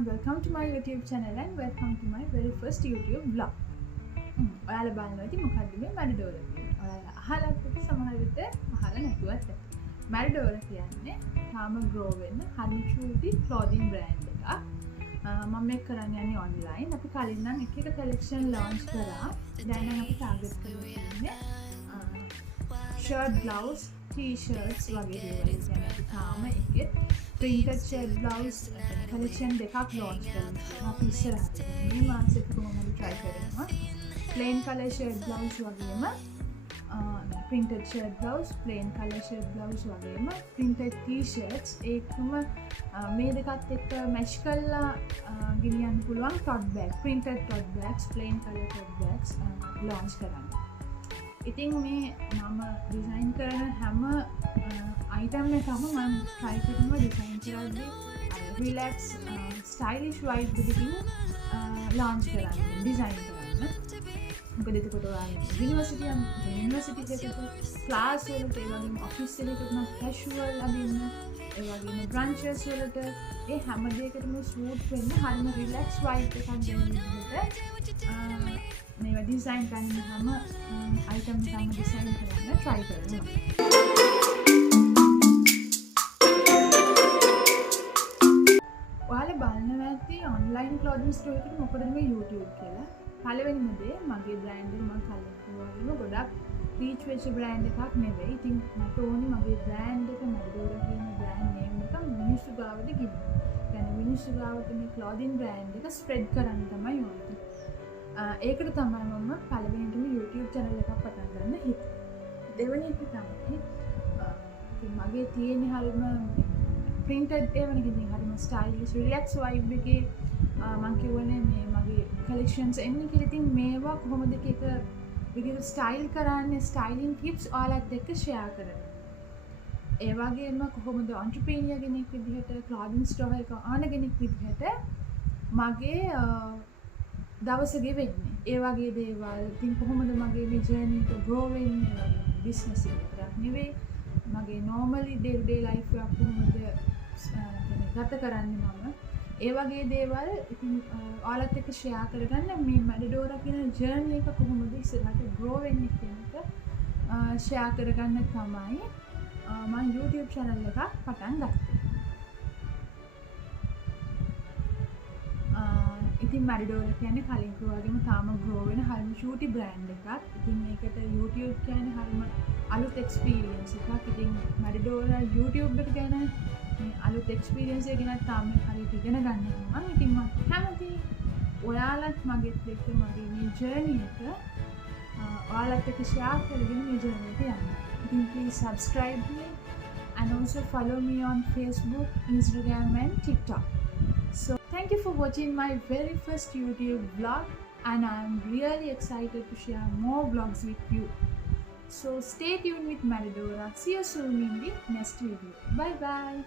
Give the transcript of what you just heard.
everyone, welcome to my YouTube channel and welcome to my very first YouTube vlog. ඔයාලා බලනවා ඉතින් මොකද්ද මේ මැරිඩෝර කියන්නේ? ඔයාලා අහලත් ඇති සමහර විට අහලා නැතුවත් ඇති. මැරිඩෝර කියන්නේ තාම grow වෙන honey cutie clothing brand එකක්. මම මේක කරන්න යන්නේ online. අපි කලින් නම් එක collection launch කරා. දැන් නම් අපි target කරලා ඉන්නේ shirt, blouse, t-shirts වගේ දේවල්. يعني අපි තාම එකේ printed shirt blouse collection දෙකක් launch කරනවා. අපි ඉස්සරහට මේ මාසෙක කොහොමද try කරනවා. plain color shirt blouse වගේම printed shirt blouse, plain color shirt blouse වගේම printed t-shirts ඒකම මේ දෙකත් එක්ක match කරලා ගෙනියන්න පුළුවන් tote bag, printed tote bags, plain color tote bags launch කරන්න. ඉතින් මේ මම design කරන හැම item එකම මම try කරනවා design කරද්දී relax stylish vibe එකකින් launch කරන්න, design කරන්න. මොකද එතකොට ඔයාලා යුනිවර්සිටි එකකට ක්ලාස් වලට ඒ වගේම ඔෆිස් එකකට නම් casual අඳින්න ඒ වගේම branches වලට ඒ හැම දෙයකටම සූට් වෙන්න හරිම relax vibe එකක් දෙන්න විදිහට මේවා ඩිසයින් කරන හැම item එකම ඩිසයින් කරන්න try කරනවා. ඔයාලා බලනවා ඇති online clothing store එකට මොකද මේ YouTube කියලා. පළවෙනිම දේ මගේ brand එක මම කලින් කිව්වා ගොඩක් reach වෙච්ච brand එකක් නෙවෙයි. ඉතින් මට ඕනේ මගේ brand එක මැරිඩෝර කියන brand name එක මිනිස්සු ගාවට ගෙනියන්න. يعني මිනිස්සු ගාවට මේ clothing brand එක spread කරන්න තමයි ඕනේ. ඒකට තමයි මම පළවෙනිටම YouTube channel එකක් පටන් ගන්න හිතුවේ. දෙවෙනි එක තමයි මගේ තියෙන හරිම printed ඒවන ඉතින් හරිම stylish relax vibe එකේ මම කියවනේ මේ මගේ collections එන්නේ කියලා. ඉතින් මේවා කොහොමද එක විදිහට style කරන්නේ, styling tips ඔයාලත් එක්ක share කරනවා. ඒ වගේම කොහොමද entrepreneur කෙනෙක් විදිහට clothing store එක ආන කෙනෙක් විදිහට මගේ දවස ගෙවෙන්නේ. ඒ වගේ දේවල්. ඉතින් කොහොමද මගේ මේ journey එක grow වෙන්නේ, business එකක් නෙවෙයි. මගේ normally day to day life එක කොහොමද ගත කරන්නේ මම. ඒ වගේ දේවල් ඉතින් ඔයාලත් එක්ක share කරගන්න මේ මැරිඩෝර කියන journey එක කොහොමද ඉස්සරහට grow වෙන්නේ කියන එක share කරගන්න තමයි මම YouTube channel එකක් පටන් ගත්තේ. ඉතින් මැරිඩෝර කියන්නේ කලින් වගේම තාම grow වෙන හරිම cutie brand එකක්. ඉතින් මේකට YouTube කියන්නේ හරිම අලුත් experience එකක්. ඉතින් මැරිඩෝර YouTube එක ගැන අලුත් experience එක ගැන තාම හරියට ඉගෙන ගන්න ඕන. ඉතින් මම කැමතියි ඔයාලත් මගෙත් එක්ක මගේ මේ journey එක ඔයාලත් එක්ක share කරගෙන මේ journey එක යන්න. ඉතින් please subscribe me and also follow me on Facebook, Instagram and TikTok. So thank you for watching my very first YouTube vlog and I am really excited to share more vlogs with you. So stay tuned with Maridora. See you soon in the next video. Bye bye.